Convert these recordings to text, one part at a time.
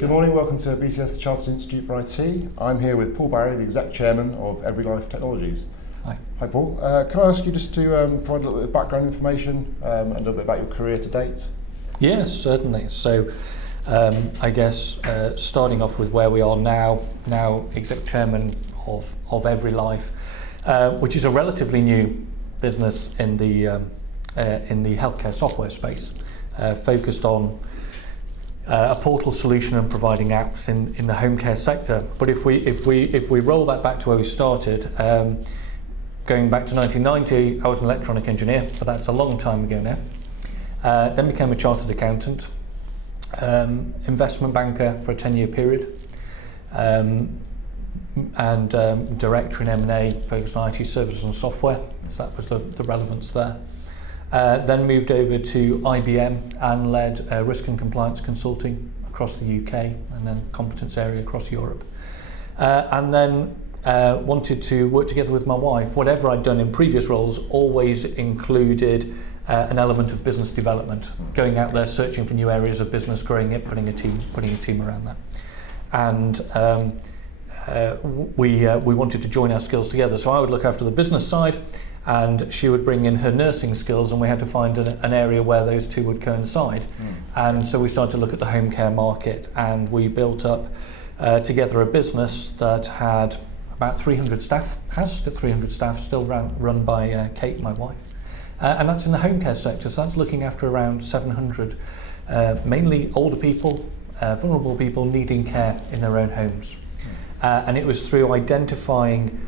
Good morning, welcome to BCS, the Chartered Institute for IT. I'm here with Paul Barry, the Exec Chairman of Everylife Technologies. Hi. Hi Paul, can I ask you just to provide a little bit of background information and a little bit about your career to date? Yes, certainly. So I guess starting off with where we are now Exec Chairman of Everylife, which is a relatively new business in the healthcare software space, focused on a portal solution and providing apps in the home care sector. But if we roll that back to where we started, going back to 1990, I was an electronic engineer, but that's a long time ago now. Then became a chartered accountant, investment banker for a 10-year period, and director in M&A focused on IT services and software. So that was the relevance there. Then moved over to IBM and led risk and compliance consulting across the UK and then competence area across Europe. And then wanted to work together with my wife. Whatever I'd done in previous roles always included an element of business development, going out there searching for new areas of business, growing it, putting a team around that. And we wanted to join our skills together. So I would look after the business side, and she would bring in her nursing skills, and we had to find an area where those two would coincide. And so we started to look at the home care market, and we built up together a business that had about 300 staff, has 300 staff, still run by Kate, my wife. And that's in the home care sector, so that's looking after around 700, mainly older people, vulnerable people needing care in their own homes. And it was through identifying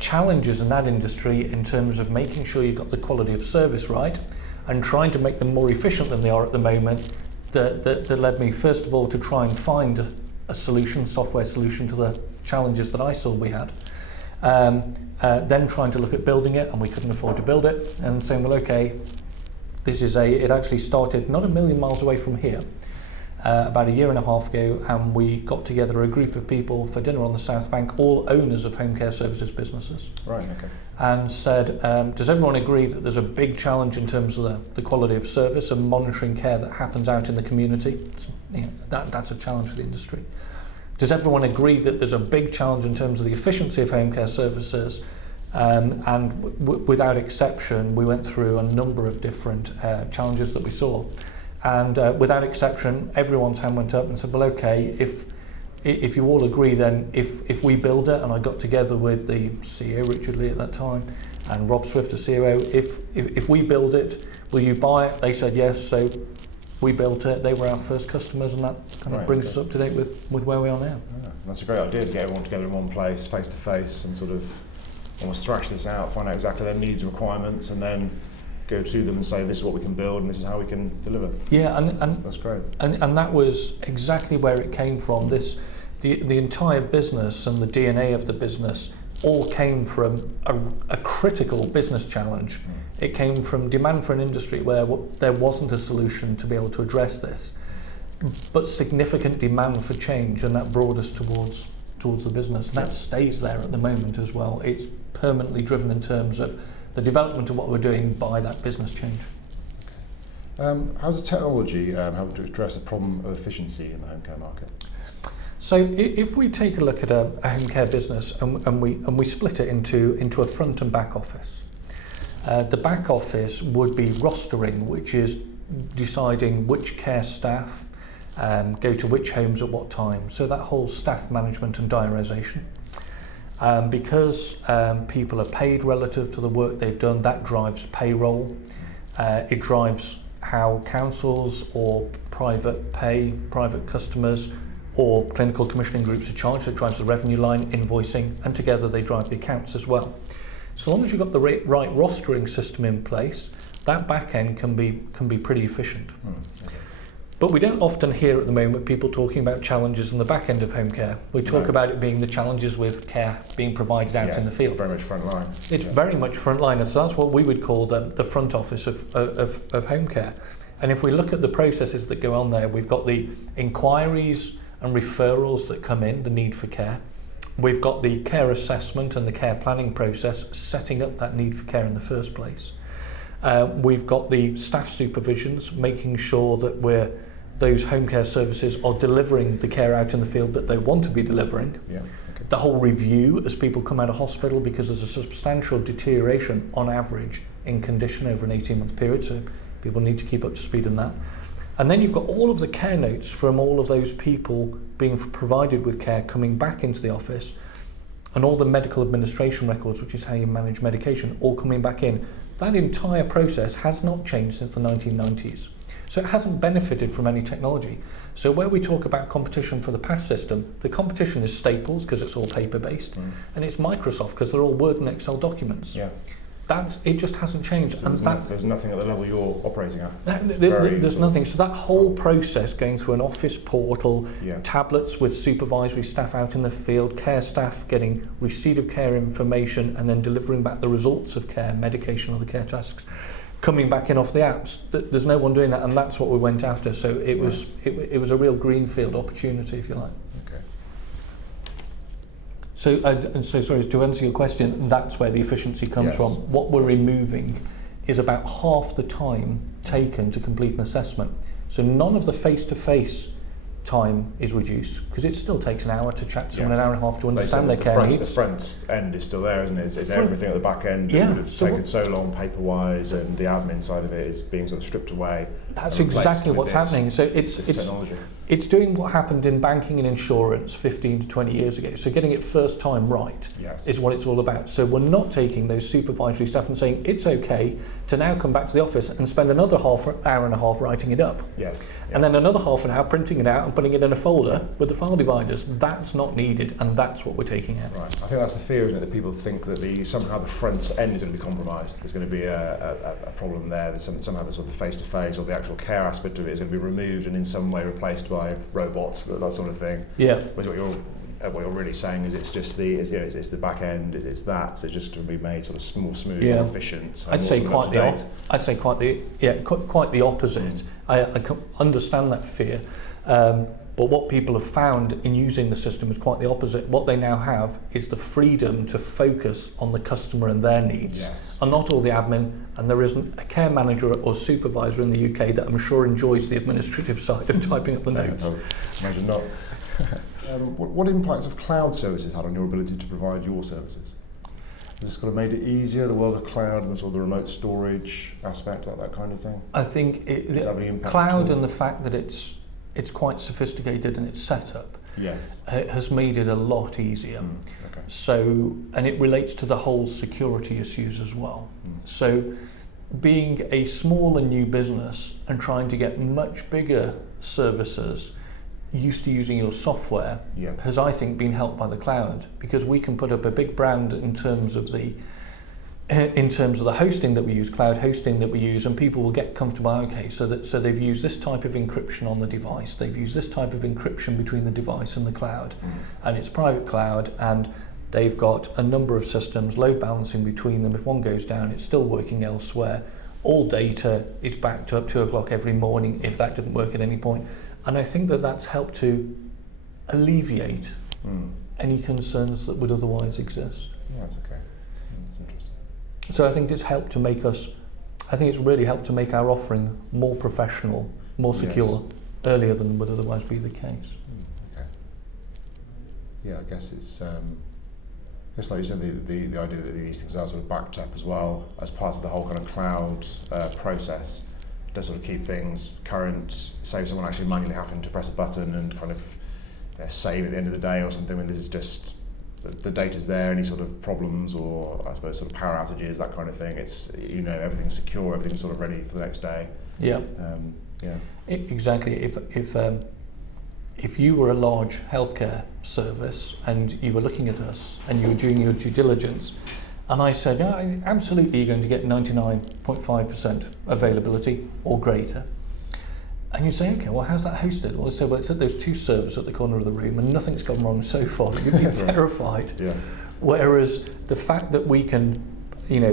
challenges in that industry in terms of making sure you got the quality of service right and trying to make them more efficient than they are at the moment that led me first of all to try and find a solution, software solution to the challenges that I saw we had. Then trying to look at building it, and we couldn't afford to build it, and saying, well, okay, it actually started not a million miles away from here, about a year and a half ago, and we got together a group of people for dinner on the South Bank, all owners of home care services businesses. Right, okay. And said, does everyone agree that there's a big challenge in terms of the quality of service and monitoring care that happens out in the community? That's a challenge for the industry. Does everyone agree that there's a big challenge in terms of the efficiency of home care services? Without exception, we went through a number of different challenges that we saw. And without exception, everyone's hand went up and said, well, okay, if you all agree, then if we build it, and I got together with the CEO, Richard Lee at that time, and Rob Swift, the COO, if we build it, will you buy it? They said yes, so we built it. They were our first customers, and that kind of brings us up to date with where we are now. Yeah, that's a great idea, to get everyone together in one place, face to face, and sort of almost thrash this out, find out exactly their needs and requirements, and then go to them and say, this is what we can build and this is how we can deliver. Yeah, and that's great. And that was exactly where it came from. The entire business and the DNA of the business all came from a critical business challenge. It came from demand for an industry where there wasn't a solution to be able to address this, but significant demand for change, and that brought us towards the business. And that stays there at the moment as well. It's permanently driven in terms of the development of what we're doing by that business change. Okay. How's the technology helping to address the problem of efficiency in the home care market? So if we take a look at a home care business and we split it into a front and back office, the back office would be rostering, which is deciding which care staff go to which homes at what time. So that whole staff management and diarisation. Because people are paid relative to the work they've done, that drives payroll. It drives how councils or private customers or clinical commissioning groups are charged. It drives the revenue line, invoicing, and together they drive the accounts as well. So long as you've got the right rostering system in place, that back end can be pretty efficient. Okay. But we don't often hear at the moment people talking about challenges in the back end of home care. We talk about it being the challenges with care being provided out in the field. Very much front line. It's very much front line, and so that's what we would call the front office of home care. And if we look at the processes that go on there, we've got the inquiries and referrals that come in, the need for care. We've got the care assessment and the care planning process, setting up that need for care in the first place. We've got the staff supervisions, making sure that we're those home care services are delivering the care out in the field that they want to be delivering. Yeah. Okay. The whole review as people come out of hospital, because there's a substantial deterioration on average in condition over an 18-month period, so people need to keep up to speed on that. And then you've got all of the care notes from all of those people being provided with care coming back into the office, and all the medical administration records, which is how you manage medication, all coming back in. That entire process has not changed since the 1990s. So it hasn't benefited from any technology. So where we talk about competition for the PASS system, the competition is Staples because it's all paper-based, and it's Microsoft because they're all Word and Excel documents. Yeah. It just hasn't changed. So and there's nothing at the level you're operating at. There's nothing. So that whole process going through an office portal, Yeah. tablets with supervisory staff out in the field, care staff getting receipt of care information and then delivering back the results of care, medication or the care tasks, coming back in off the apps. There's no one doing that, and that's what we went after. So it was a real greenfield opportunity, if you like. Okay. So sorry, to answer your question, that's where the efficiency comes Yes. from. What we're removing is about half the time taken to complete an assessment. So none of the face-to-face time is reduced, because it still takes an hour to chat to someone, Yes. an hour and a half to understand their care needs. The front end is still there, isn't it? It's everything at the back end that Yeah. would have taken so long paper-wise, and the admin side of it is being sort of stripped away. That's and replaced exactly with what's happening. So this technology. it's doing what happened in banking and insurance 15 to 20 years ago. So getting it first time right Yes. is what it's all about. So we're not taking those supervisory staff and saying it's okay to now come back to the office and spend another hour and a half writing it up. Yes. Yeah. And then another half an hour printing it out and putting it in a folder with the file dividers. That's not needed, and that's what we're taking out. Right. I think that's the fear, isn't it? That people think that somehow the front end is going to be compromised. There's going to be a problem there. There's somehow the sort of face-to-face or the actual care aspect of it is going to be removed and in some way replaced by robots, that sort of thing. Yeah. Whereas what you're really saying is it's just it's the back end. It's just to be made sort of more smooth, Yeah. more efficient. and I'd more say sort of quite the up-to-date. quite the opposite. I understand that fear, but what people have found in using the system is quite the opposite. What they now have is the freedom to focus on the customer and their needs, Yes. and not all the admin. And there isn't a care manager or supervisor in the UK that I'm sure enjoys the administrative side of typing up the notes. No, imagine not. What impacts have cloud services had on your ability to provide your services? Has this kind of made it easier, the world of cloud and the sort of the remote storage aspect, that kind of thing? I think Does it have any impact cloud at all? and the fact that it's quite sophisticated in its setup Yes. has made it a lot easier. Okay. So, and it relates to the whole security issues as well. So, being a small and new business and trying to get much bigger services used to using your software Yeah. has, I think, been helped by the cloud, because we can put up a big brand in terms of the hosting that we use, cloud hosting that we use, and people will get comfortable. Okay, so they've used this type of encryption on the device, they've used this type of encryption between the device and the cloud, and it's private cloud, and they've got a number of systems, load balancing between them. If one goes down, it's still working elsewhere. All data is backed up 2 o'clock every morning if that didn't work at any point. And I think that that's helped to alleviate any concerns that would otherwise exist. Yeah, that's okay. That's interesting. So I think it's really helped to make our offering more professional, more secure, earlier than would otherwise be the case. Okay. Yeah, I guess it's just like you said, the idea that these things are sort of backed up as well as part of the whole kind of cloud process does sort of keep things current, save someone actually manually having to press a button and kind of save at the end of the day or something, when this is just the data's there, any sort of problems or I suppose sort of power outages, that kind of thing, it's, everything's secure, everything's sort of ready for the next day. Yeah. Yeah. Exactly. If you were a large healthcare service and you were looking at us and you were doing your due diligence, and I said, absolutely you're going to get 99.5% availability or greater. And you say, okay, well, how's that hosted? Well, I say, well, it's at those 2 servers at the corner of the room and nothing's gone wrong so far. You'd be terrified. Yes. Whereas the fact that we can,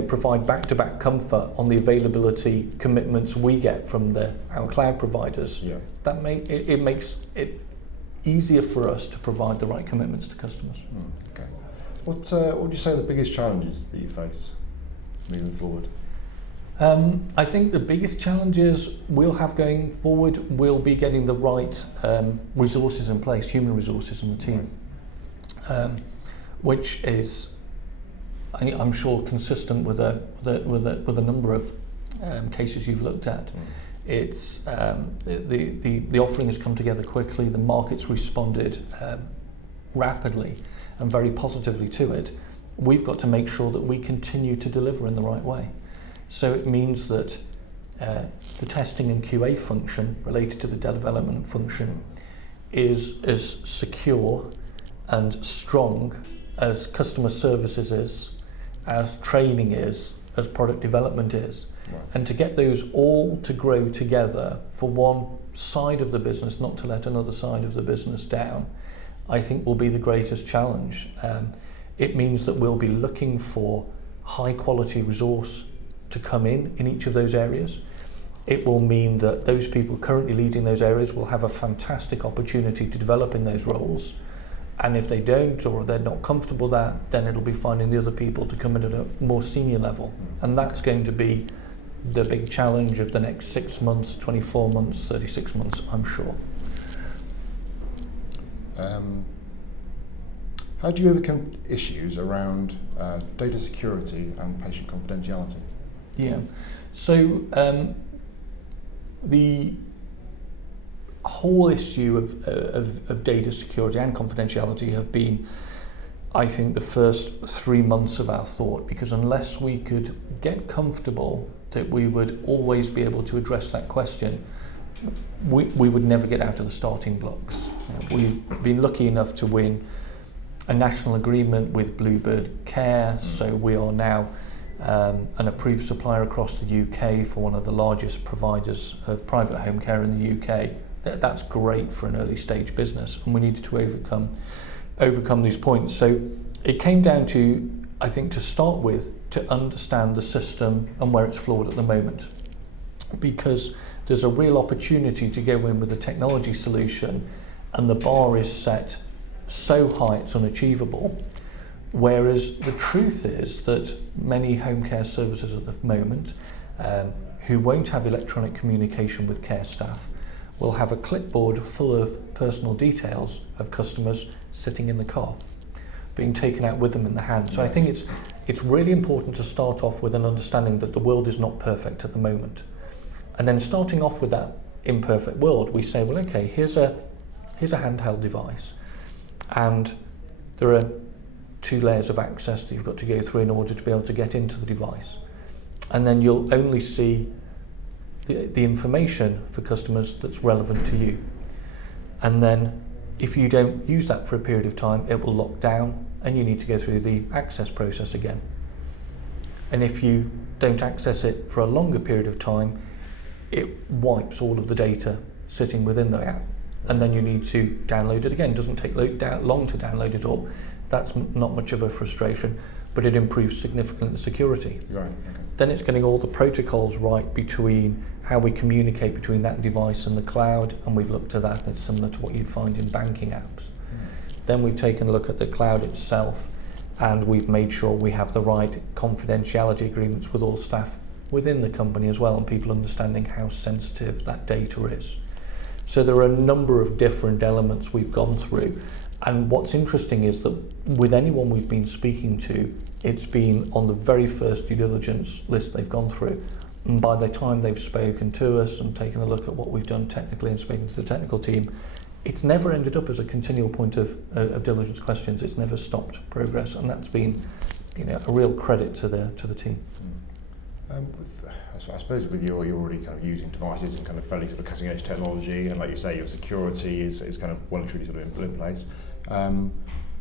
provide back-to-back comfort on the availability commitments we get from our cloud providers, that it makes it easier for us to provide the right commitments to customers. Okay. What would you say are the biggest challenges that you face moving forward? I think the biggest challenges we'll have going forward will be getting the right resources in place, human resources in the team, which is, I'm sure, consistent with a number of cases you've looked at. It's the offering has come together quickly. The market's responded rapidly and very positively to it. We've got to make sure that we continue to deliver in the right way. So it means that the testing and QA function related to the development function is as secure and strong as customer services is, as training is, as product development is. Right. And to get those all to grow together for one side of the business, not to let another side of the business down, I think will be the greatest challenge. It means that we'll be looking for high quality resource to come in each of those areas. It will mean that those people currently leading those areas will have a fantastic opportunity to develop in those roles. And if they don't, or they're not comfortable with that, then it'll be finding the other people to come in at a more senior level. And that's going to be the big challenge of the next 6 months, 24 months, 36 months, I'm sure. How do you overcome issues around data security and patient confidentiality? Yeah, so the whole issue of data security and confidentiality have been, I think, the first 3 months of our thought, because unless we could get comfortable that we would always be able to address that question, we would never get out of the starting blocks. We've been lucky enough to win a national agreement with Bluebird Care, so we are now an approved supplier across the UK for one of the largest providers of private home care in the UK. That's great for an early stage business, and we needed to overcome these points. So it came down to, I think, to start with, to understand the system and where it's flawed at the moment, because there's a real opportunity to go in with a technology solution and the bar is set so high it's unachievable. Whereas the truth is that many home care services at the moment who won't have electronic communication with care staff will have a clipboard full of personal details of customers sitting in the car, being taken out with them in the hand. So I think it's really important to start off with an understanding that the world is not perfect at the moment. And then starting off with that imperfect world, we say, well, okay, here's a handheld device, and there are 2 layers of access that you've got to go through in order to be able to get into the device. And then you'll only see the information for customers that's relevant to you. And then if you don't use that for a period of time, it will lock down and you need to go through the access process again. And if you don't access it for a longer period of time, it wipes all of the data sitting within the app. And then you need to download it again. It doesn't take long to download it all. That's not much of a frustration, but it improves significantly the security. Right. Okay. Then it's getting all the protocols right between how we communicate between that device and the cloud, and we've looked at that, and it's similar to what you'd find in banking apps. Then we've taken a look at the cloud itself, and we've made sure we have the right confidentiality agreements with all staff within the company as well, and people understanding how sensitive that data is. So there are a number of different elements we've gone through. And what's interesting is that with anyone we've been speaking to, it's been on the very first due diligence list they've gone through. And by the time they've spoken to us and taken a look at what we've done technically and spoken to the technical team, it's never ended up as a continual point of diligence questions. It's never stopped progress, and that's been, a real credit to the team. I suppose with you're already kind of using devices and kind of fairly sort of cutting edge technology, and like you say, your security is kind of well and truly sort of in place.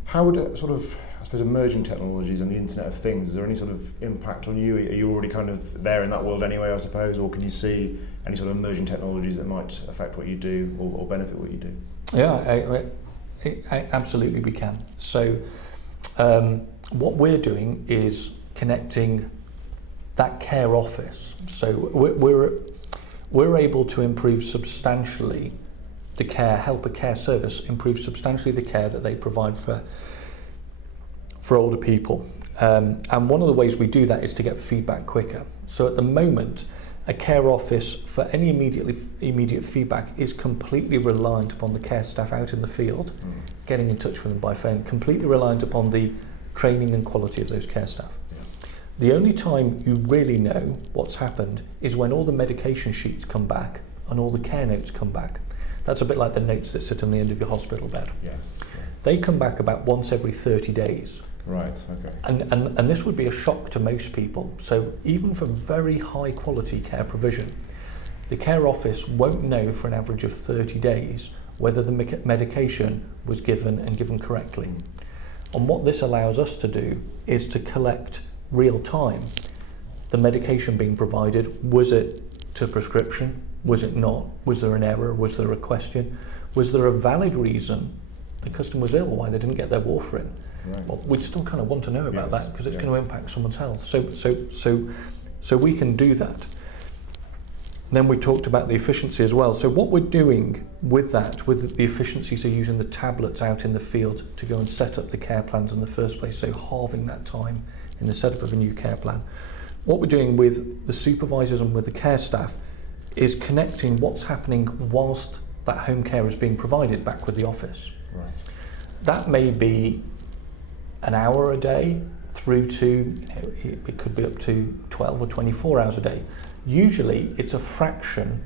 How would I suppose emerging technologies and the Internet of Things, is there any sort of impact on you? Are you already kind of there in that world anyway, I suppose, or can you see any sort of emerging technologies that might affect what you do or benefit what you do? Yeah, I absolutely we can. So what we're doing is connecting that care office. So we're able to improve substantially the care, help a care service improve substantially the care that they provide for older people. And one of the ways we do that is to get feedback quicker. So at the moment, a care office for any immediate feedback is completely reliant upon the care staff out in the field, getting in touch with them by phone, completely reliant upon the training and quality of those care staff. The only time you really know what's happened is when all the medication sheets come back and all the care notes come back. That's a bit like the notes that sit on the end of your hospital bed. Yes. Yeah. They come back about once every 30 days. Right, okay. And this would be a shock to most people. So even for very high quality care provision, the care office won't know for an average of 30 days whether the medication was given and given correctly. And what this allows us to do is to collect real time the medication being provided. Was it to prescription? Was it not? Was there an error? Was there a question? Was there a valid reason the customer was ill, why they didn't get their warfarin? Right. Well, we'd still kind of want to know about that because it's yeah. going to impact someone's health. So we can do that. Then we talked about the efficiency as well. So what we're doing with that, with the efficiency, so using the tablets out in the field to go and set up the care plans in the first place, so halving that time in the setup of a new care plan. What we're doing with the supervisors and with the care staff is connecting what's happening whilst that home care is being provided back with the office. Right. That may be an hour a day through to, it could be up to 12 or 24 hours a day. Usually it's a fraction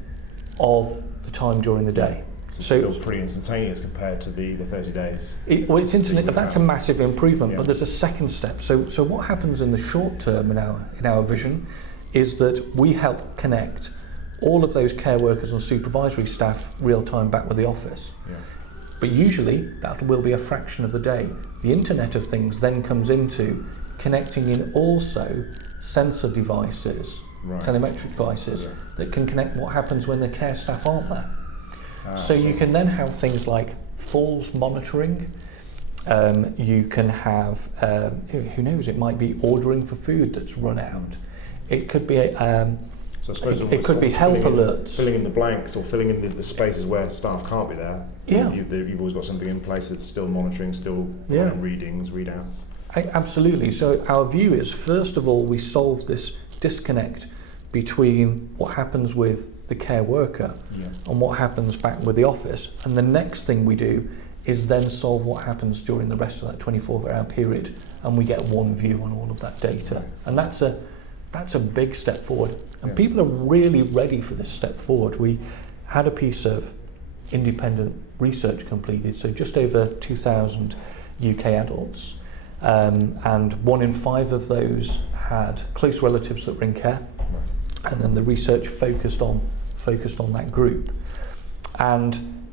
of the time during the day. So it's still pretty instantaneous compared to the 30 days. It's internet, that's a massive improvement, yeah. but there's a second step. So what happens in the short term in our vision is that we help connect all of those care workers and supervisory staff real time back with the office. Yeah. But usually that will be a fraction of the day. The Internet of Things then comes into connecting in also sensor devices, right. telemetric devices, yeah. that can connect what happens when the care staff aren't there. So you can then have things like falls monitoring. You can have, who knows, it might be ordering for food that's run out. It could be so I suppose it could be help alerts. Filling in the blanks or filling in the spaces where staff can't be there. Yeah. You've always got something in place that's still monitoring, still readings, readouts. Absolutely. So our view is, first of all, we solve this disconnect between what happens with the care worker and what happens back with the office. And the next thing we do is then solve what happens during the rest of that 24-hour period, and we get one view on all of that data. And that's a big step forward. And people are really ready for this step forward. We had a piece of independent research completed, so just over 2,000 UK adults, and 1 in 5 of those had close relatives that were in care, and then the research focused on that group, and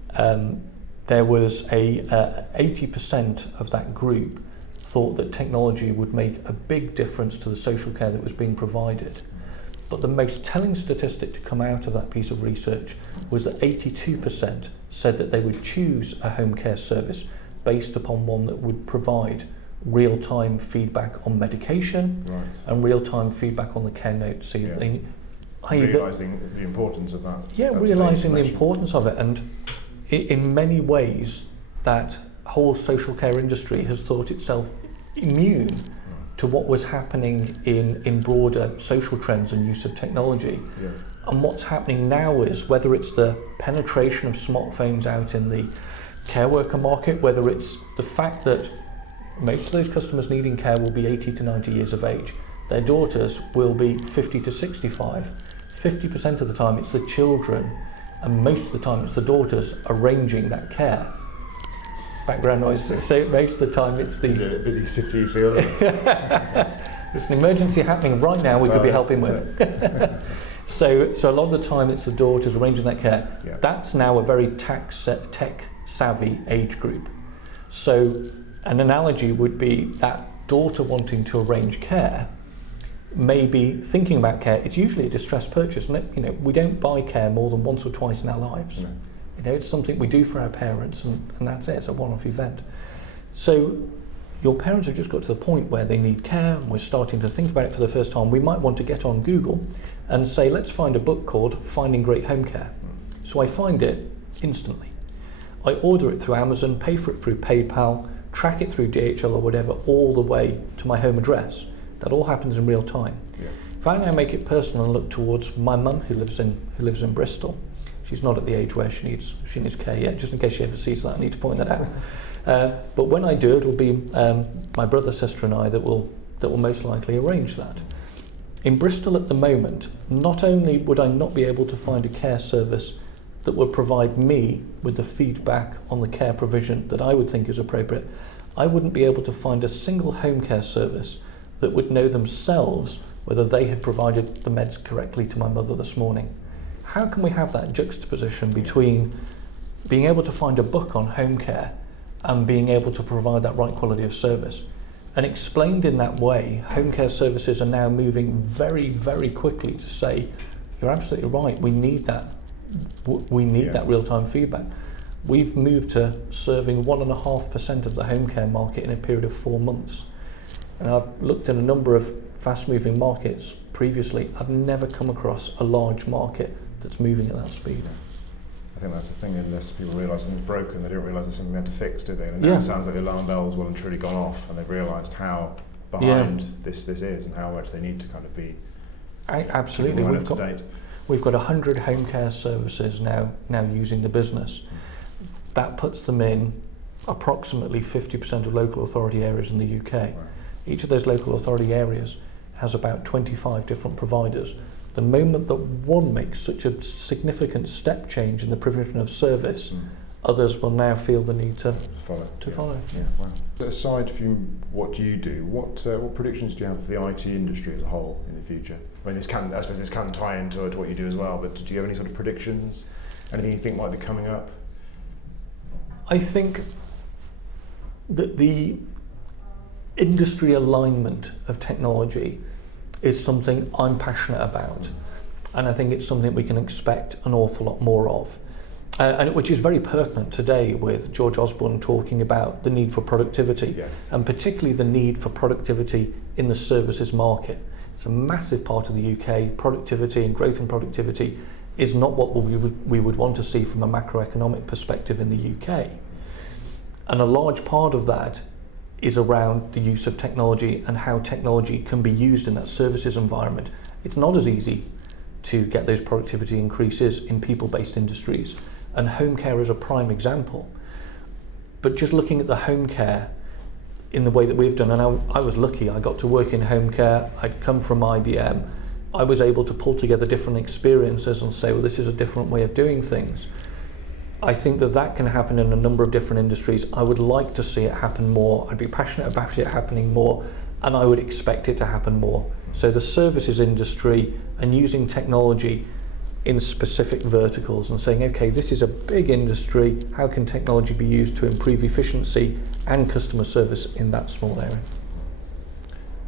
there was a 80% of that group thought that technology would make a big difference to the social care that was being provided. But the most telling statistic to come out of that piece of research was that 82% said that they would choose a home care service based upon one that would provide real-time feedback on medication and real-time feedback on the care notes. So realising the importance of that. Yeah, realising the importance of it. And in many ways, that whole social care industry has thought itself immune to what was happening in broader social trends and use of technology. Yeah. And what's happening now is, whether it's the penetration of smartphones out in the care worker market, whether it's the fact that most of those customers needing care will be 80 to 90 years of age, their daughters will be 50 to 65. 50% of the time it's the children, and most of the time it's the daughters arranging that care. Background noise, so most of the time it's the... Is it a busy city feel? There's an emergency happening right now we could be helping with. So a lot of the time it's the daughters arranging that care. Yeah. That's now a very tech savvy age group. So an analogy would be that daughter wanting to arrange care, maybe thinking about care. It's usually a distressed purchase. We don't buy care more than once or twice in our lives. No. It's something we do for our parents, and that's it. It's a one-off event. So your parents have just got to the point where they need care, and we're starting to think about it for the first time. We might want to get on Google and say, let's find a book called Finding Great Home Care. So I find it instantly. I order it through Amazon, pay for it through PayPal. track it through DHL or whatever all the way to my home address. That all happens in real time. Yeah. If I now make it personal and look towards my mum who lives in Bristol, she's not at the age where she needs care yet, just in case she ever sees that, I need to point that out. But when I do, it'll be my brother, sister and I that will most likely arrange that. In Bristol at the moment, not only would I not be able to find a care service that would provide me with the feedback on the care provision that I would think is appropriate, I wouldn't be able to find a single home care service that would know themselves whether they had provided the meds correctly to my mother this morning. How can we have that juxtaposition between being able to find a book on home care and being able to provide that right quality of service? And explained in that way, home care services are now moving very, very quickly to say, you're absolutely right, we need that. We need that real-time feedback. We've moved to serving 1.5% of the home care market in a period of 4 months. And I've looked at a number of fast-moving markets previously. I've never come across a large market that's moving at that speed. I think that's the thing, unless people realise something's broken, they don't realise there's something they have to fix, do they? And now it sounds like the alarm bells well and truly gone off, and they've realised how behind this is and how much they need to kind of be absolutely right up to date. We've got 100 home care services now using the business. That puts them in approximately 50% of local authority areas in the UK. Right. Each of those local authority areas has about 25 different providers. The moment that one makes such a significant step change in the provision of service, others will now feel the need to follow. Yeah. Wow. Aside from what you do, what predictions do you have for the IT industry as a whole in the future? I mean, I suppose this can tie into what you do as well, but do you have any sort of predictions? Anything you think might be coming up? I think that the industry alignment of technology is something I'm passionate about, and I think it's something we can expect an awful lot more of, and which is very pertinent today with George Osborne talking about the need for productivity, and particularly the need for productivity in the services market. It's a massive part of the UK. Productivity and growth in productivity is not what we would want to see from a macroeconomic perspective in the UK, and a large part of that is around the use of technology and how technology can be used in that services environment. It's not as easy to get those productivity increases in people-based industries, and home care is a prime example. But just looking at the home care in the way that we've done, and I was lucky, I got to work in home care, I'd come from IBM, I was able to pull together different experiences and say, well, this is a different way of doing things. I think that can happen in a number of different industries. I would like to see it happen more. I'd be passionate about it happening more, and I would expect it to happen more. So the services industry and using technology in specific verticals and saying, okay, this is a big industry, how can technology be used to improve efficiency and customer service in that small area?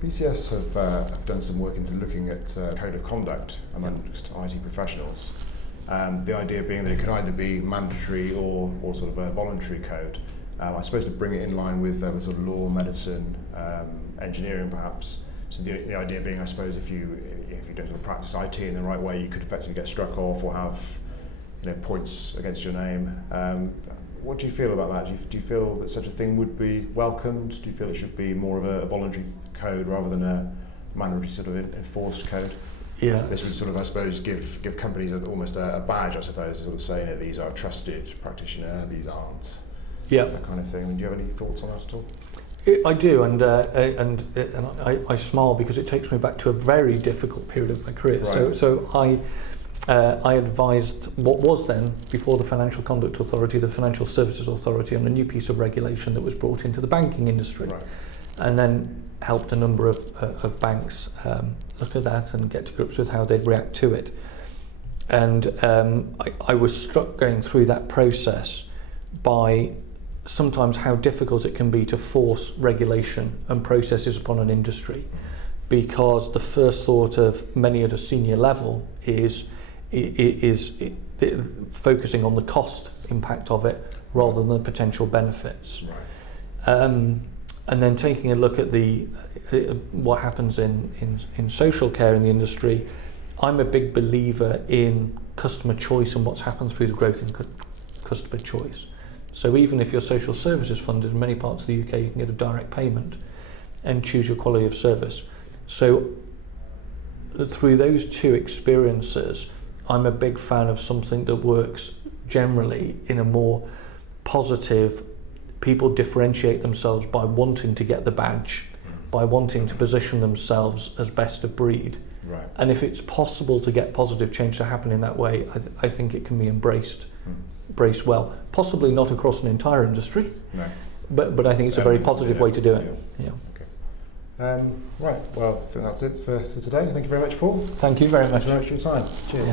BCS have done some work into looking at code of conduct amongst IT professionals. The idea being that it could either be mandatory or sort of a voluntary code. I suppose to bring it in line with sort of law, medicine, engineering perhaps. So the idea being, I suppose, if you don't sort of practice IT in the right way, you could effectively get struck off or have points against your name. What do you feel about that? Do you feel that such a thing would be welcomed? Do you feel it should be more of a voluntary code rather than a mandatory sort of enforced code? Yeah. This would sort of, I suppose, give companies almost a badge, I suppose, to sort of say, these are a trusted practitioner, these aren't. Yeah. That kind of thing. I mean, do you have any thoughts on that at all? I do, and I smile because it takes me back to a very difficult period of my career. Right. So I advised what was then, before the Financial Conduct Authority, the Financial Services Authority, on a new piece of regulation that was brought into the banking industry, right. And then helped a number of banks look at that and get to grips with how they'd react to it. And I was struck going through that process by sometimes how difficult it can be to force regulation and processes upon an industry, because the first thought of many at a senior level is focusing on the cost impact of it rather than the potential benefits. Right. And then taking a look at what happens in social care in the industry, I'm a big believer in customer choice and what's happened through the growth in customer choice. So even if you're social services funded, in many parts of the UK you can get a direct payment and choose your quality of service. So through those two experiences, I'm a big fan of something that works generally in a more positive, people differentiate themselves by wanting to get the badge, by wanting to position themselves as best of breed. Right. And if it's possible to get positive change to happen in that way, I think it can be embraced well. Possibly not across an entire industry, No. but I think it's a very positive way to do it. Yeah. Right, well, I think that's it for today. Thank you very much, Paul. Thank you very much. Thank you very much for your time. Cheers. Yeah.